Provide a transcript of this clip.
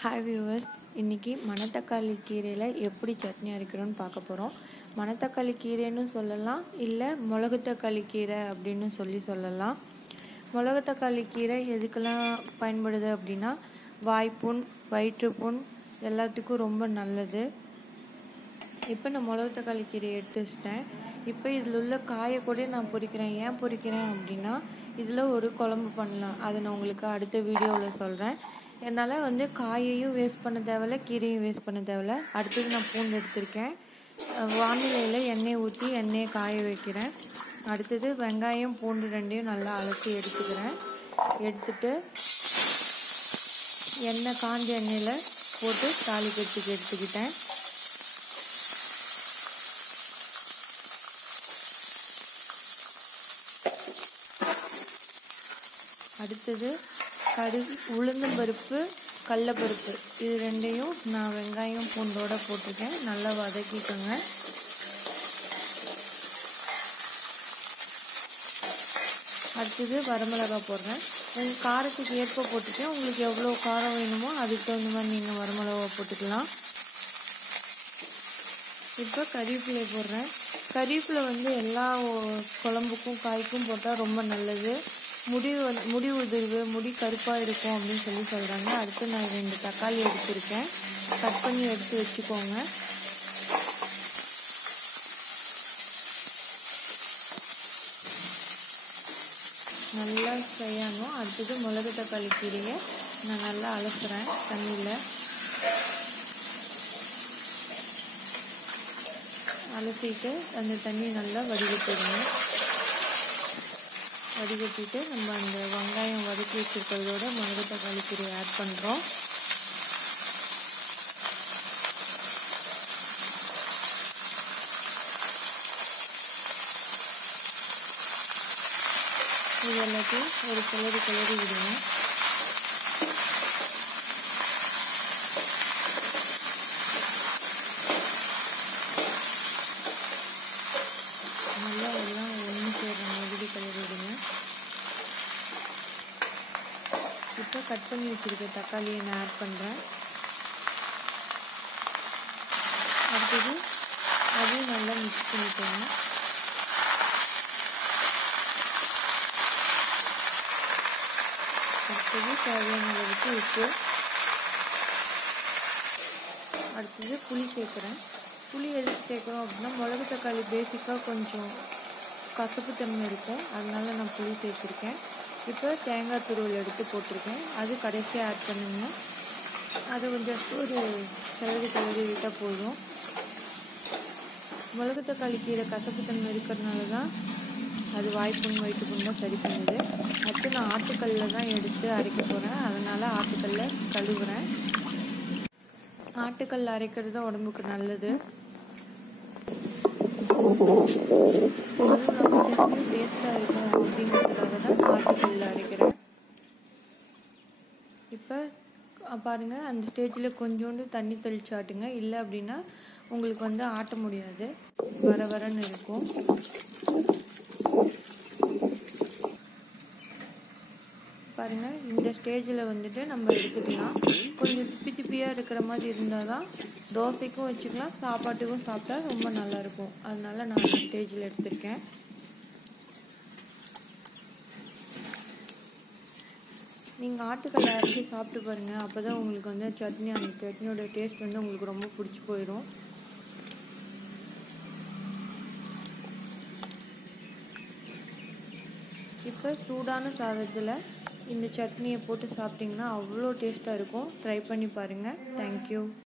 Hi viewers இன்றைக்கி மணத்தக்காளி கீரையில் எப்படி சட்னி அரைக்கிறோன்னு பார்க்க போகிறோம் மணத்தக்காளி கீரைன்னு சொல்லலாம் இல்லை மிளகு தக்காளி கீரை அப்படின்னு சொல்லி சொல்லலாம். மிளகு தக்காளி கீரை எதுக்கெல்லாம் பயன்படுது அப்படின்னா வாய்ப்புண் வயிற்றுப்புண் எல்லாத்துக்கும் ரொம்ப நல்லது. இப்போ நான் மிளகு தக்காளி கீரை எடுத்து வச்சிட்டேன். இப்போ இதில் உள்ள காயை கூட நான் பொரிக்கிறேன் ஏன் பொரிக்கிறேன் அப்படின்னா இதில் ஒரு குழம்பு பண்ணலாம். அதை நான் உங்களுக்கு அடுத்த வீடியோவில் சொல்கிறேன் என்னால் வந்து காயையும் வேஸ்ட் பண்ண தேவையில்ல கீரையும் வேஸ்ட் பண்ண தேவையில்ல. அடுத்தது நான் பூண்டு எடுத்திருக்கேன். வானிலையில் எண்ணெய் ஊற்றி எண்ணெயை காய வைக்கிறேன். அடுத்தது வெங்காயம் பூண்டு ரெண்டையும் நல்லா அலசி எடுத்துக்கிறேன். எடுத்துட்டு எண்ணெய் காஞ்ச எண்ணெயில் போட்டு தாளிக்கிறதுக்கு எடுத்துக்கிட்டேன். அடுத்தது கடு உளுந்தம்பருப்பு கடலப்பருப்பு இது ரெண்டையும் நான் வெங்காயம் பூண்டோட போட்டிருக்கேன். நல்லா வதக்கிக்கோங்க. அடுத்தது வரமிளகா போடுறேன். காரத்துக்கு ஏற்ப போட்டுக்கேன். உங்களுக்கு எவ்வளோ காரம் வேணுமோ அதுக்கு தகுந்த மாதிரி நீங்கள் வரமிளகா போட்டுக்கலாம். இப்போ கறிவேப்பிலை போடுறேன். கறிவேப்பிலை வந்து எல்லா குழம்புக்கும் காய்க்கும் போட்டால் ரொம்ப நல்லது. முடி முடி உதிர்வு முடி கருப்பாக இருக்கும் அப்படின்னு சொல்லி சொல்கிறாங்க அடுத்து நான் ரெண்டு தக்காளி எடுத்திருக்கேன். கட் பண்ணி எடுத்து வச்சுக்கோங்க. நல்லா ஃப்ரை ஆகும் அடுத்தது மிளகு தக்காளி கீரையை நான் நல்லா அலசுகிறேன் தண்ணியில். அலசிட்டு அந்த தண்ணியை நல்லா வடிகட்டிடுங்க வடிகட்டிட்டு நம்ம அந்த வெங்காயம் வதக்கி வச்சுருக்கிறதோட மிளகு தக்காளி கீரை ஆட் பண்ணுறோம் இது எல்லாத்தையும் ஒரு கிளறி கிளறி விடுங்க நல்லா எல்லாம் ஒன்று சேர்ற மாதிரி கிளறி விடுங்க இப்போ கட் பண்ணி வச்சுருக்க தக்காளியை நான் ஆட் பண்ணுறேன் அடுத்தது அதையும் நல்லா மிக்ஸ் பண்ணிக்கோங்க. அடுத்தது தேவையான அளவுக்கு உப்பு. அடுத்தது புளி சேர்க்குறேன். புளி எதுக்கு சேர்க்குறோம் அப்படின்னா மிளகு தக்காளி பேசிக்காக கொஞ்சம் கசப்பு தன்மை இருக்கும். அதனால நான் புளி சேர்த்துருக்கேன். இப்போ தேங்காய் துருவல் எடுத்து போட்டிருக்கேன். அது கடைசியாக ஆட் பண்ணுங்க. அது கொஞ்சம் ஒரு கிளறி கிளறி விட்டால் போதும். மிளகு தக்காளி கீரை கசப்புத்தன்மை இருக்கிறதுனால தான் அது வாய்ப்புண் வயிற்றுப்புண்ணை சரி பண்ணுது. அடுத்து நான் ஆட்டுக்கல்லில் தான் எடுத்து அரைக்க போகிறேன் அதனால் ஆட்டுக்கல்ல கழுவுறேன். ஆட்டுக்கல் அரைக்கிறது உடம்புக்கு நல்லது. டேஸ்ட்டாக இருக்கும் அப்படிங்கிறதுக்காக தான் ஆட்டுக்கல்ல அரைக்கிறேன் இப்போ பாருங்கள் அந்த ஸ்டேஜில் கொஞ்சோண்டு தண்ணி தெளிச்சு ஆட்டுங்க இல்லை அப்படின்னா உங்களுக்கு வந்து ஆட்ட முடியாது. வர வரன்னு இருக்கும். பாருங்கள் இந்த ஸ்டேஜில் வந்துட்டு நம்ம எடுத்துக்கலாம். கொஞ்சம் இருக்கிற மாதிரி இருந்தால் தான் தோசைக்கும் வச்சுக்கலாம் சாப்பாட்டுக்கும் சாப்பிட்டா ரொம்ப நல்லாயிருக்கும். அதனால நான் அந்த ஸ்டேஜில் எடுத்திருக்கேன். நீங்கள் ஆட்டுக்கல்லை அரைச்சி சாப்பிட்டு பாருங்கள் அப்போ தான் உங்களுக்கு வந்து சட்னி அந்த சட்னியோட டேஸ்ட் வந்து உங்களுக்கு ரொம்ப பிடிச்சி போயிடும். இப்போ சூடான சாதத்தில் இந்த சட்னியை போட்டு சாப்பிட்டிங்கன்னா அவ்வளோ டேஸ்ட்டாக இருக்கும். ட்ரை பண்ணி பாருங்கள் தேங்க்யூ